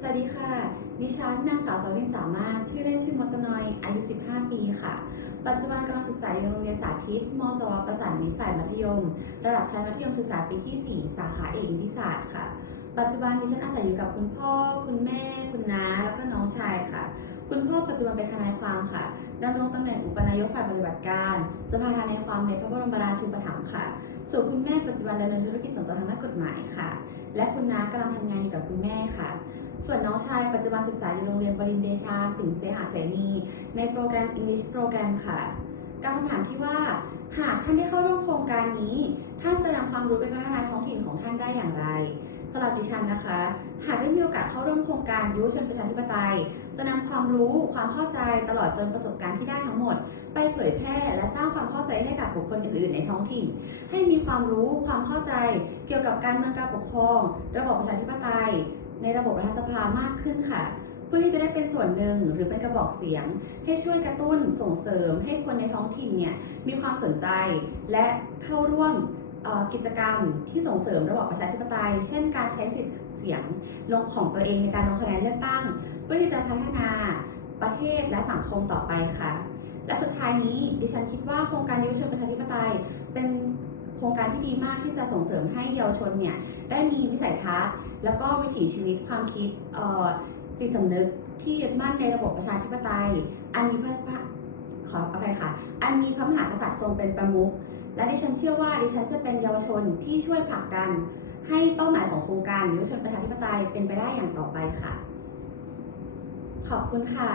สวัสดีค่ะ ดิฉันนางสาวสาวินสามารถ ชื่อเล่นชื่อมตนอย อายุ 15 ปีค่ะ ปัจจุบันกำลังศึกษาอยู่โรงเรียนสาธิต มสว ประสานมิตรฝ่ายมัธยม ระดับชั้นมัธยมศึกษาปีที่ 4 สาขาเอกนิติศาสตร์ค่ะ ปัจจุบันดิฉันอาศัยอยู่กับคุณพ่อ คุณแม่ องชายค่ะ คุณพ่อปัจจุบันเป็นทนายความค่ะดำรงตำแหน่งอุปนายกฝ่ายปฏิบัติการ สภาทนายความในพระบรมราชูปถัมภ์ค่ะ ส่วนคุณแม่ปัจจุบันดำเนินธุรกิจส่วนตัวทางด้านกฎหมายค่ะ และคุณน้ากำลังทำงานอยู่กับคุณแม่ค่ะ ส่วนน้องชายปัจจุบันศึกษาอยู่โรงเรียนบรินเดชา สิงห์เสหาเสนี ในโปรแกรม English โปรแกรมค่ะการคำถามที่ว่าหากท่านได้เข้าร่วมโครงการนี้ ท่านจะนำความรู้ไปพัฒนาท้องถิ่นของท่านได้อย่างไรส รับดิฉันนะคะ หากได้มีโอกาสเข้าร่วมโครงการยุชนประชาธิปไตย จะนำความรู้ความเข้าใจตลอดจนประสบการณ์ที่ได้ทั้งหมด ไปเผยแพร่และสร้างความเข้าใจให้กับบุคคลอื่นๆ ในท้องถิ่น ให้มีความรู้ความเข้าใจเกี่ยวกับการเมืองการปกครอง ระบบประชาธิปไตย ในระบบรัฐสภามากขึ้นค่ะเพื่อที่จะได้เป็นส่วนหนึ่งหรือเป็นกระบอกเสียง ให้ช่วยกระตุ้นส่งเสริมให้คนในท้องถิ่นเนี่ยมีความสนใจและเข้าร่วม กิจกรรมที่ส่งเสริมระบอบประชาธิปไตย เช่น การใช้สิทธิเสียงลงของตัวเองในการลงคะแนนเลือกตั้ง เพื่อที่จะพัฒนาประเทศและสังคมต่อไปค่ะ และสุดท้ายนี้ดิฉันคิดว่าโครงการยุวชนประชาธิปไตยเป็นโครงการที่ดีมากที่จะส่งเสริมให้เยาวชนเนี่ยได้มีวิสัยทัศน์ แล้วก็วิถีชีวิตความคิดจิตสำนึกที่ยึดมั่นในระบบประชาธิปไตย อันมีพระพระขออภัยค่ะ อันมีพระมหากษัตริย์ทรงเป็นประมุข และดิฉันเชื่อว่าดิฉันจะเป็นเยาวชนที่ช่วยผลักดัน ให้เป้าหมายของโครงการยุวชนประชาธิปไตยเป็นไปได้อย่างต่อไปค่ะ ขอบคุณค่ะ